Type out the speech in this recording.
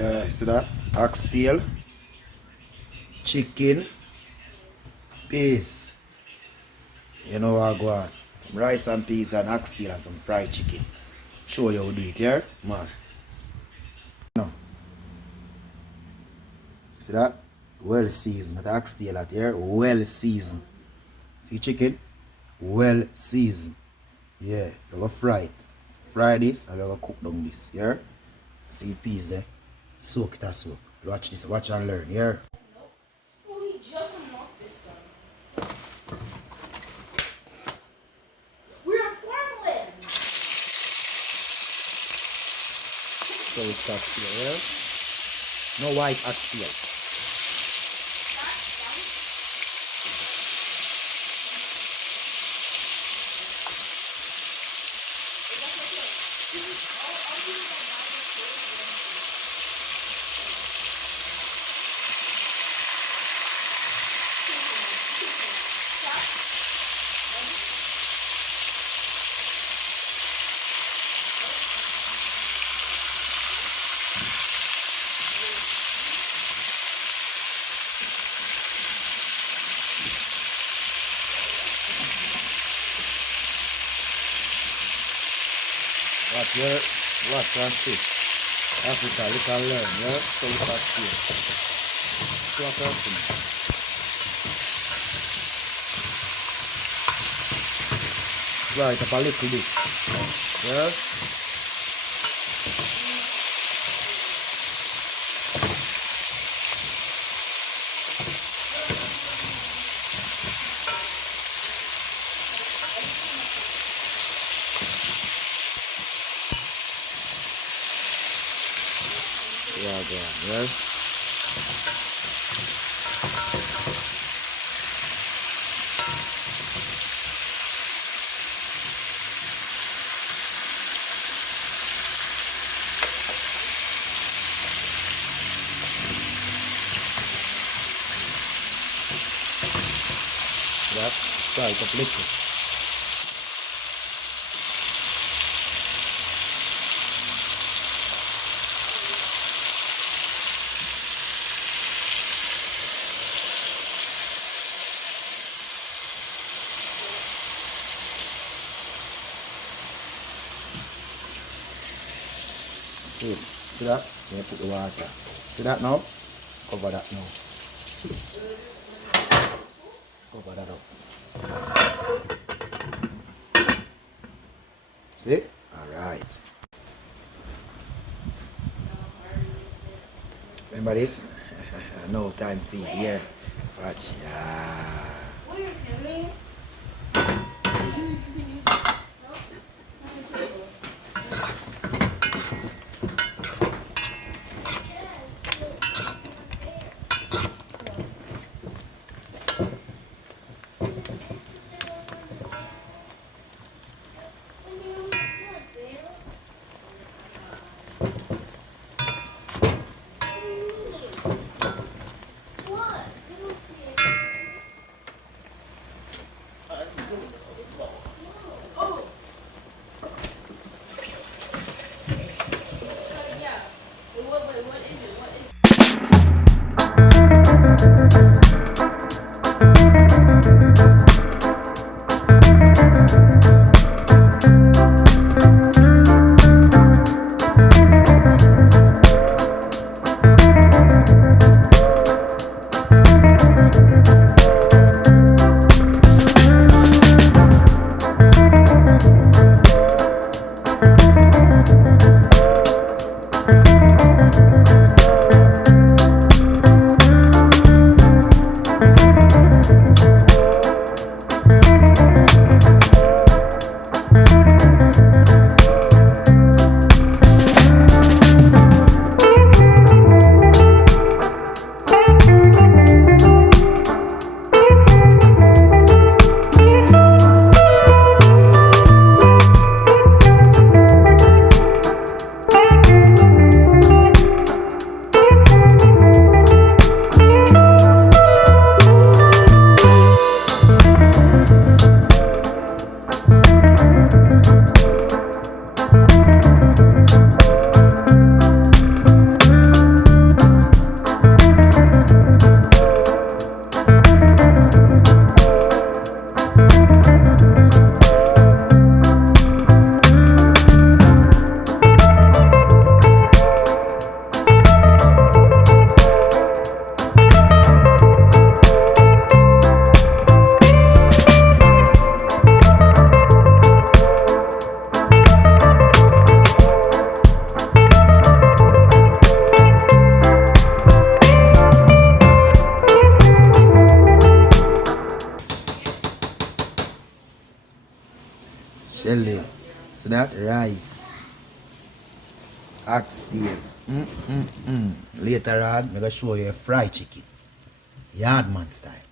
Yeah, see that? Oxtail, chicken, peas. You know what I go on. Some rice and peas and oxtail and some fried chicken. Show you how to do it here, man. No. See that? Well seasoned. The oxtail out here, well seasoned. See chicken? Well seasoned. Yeah, we're gonna fry it. Fry this and we're gonna cook down this. Yeah? See peas there? Soak it and soak. Watch this, watch and learn. Yeah? Oh, he just unlocked this time. We're a farmland. So it's oxtail, yeah? No white oxtail. Watch and see. Africa, you can learn, yeah? So you can see. Watch and see. Right, up a little bit. Yeah? Yeah, go on, yeah? That, right, up little. See that? You put the water. See that now? Cover that now. Cover that up. See? Alright. Remember this? No time feed here. Watch. Yeah. What are you doing? Shelly. So that rice. Oxtail. Later on, I'm going to show you a fried chicken. Yardman style.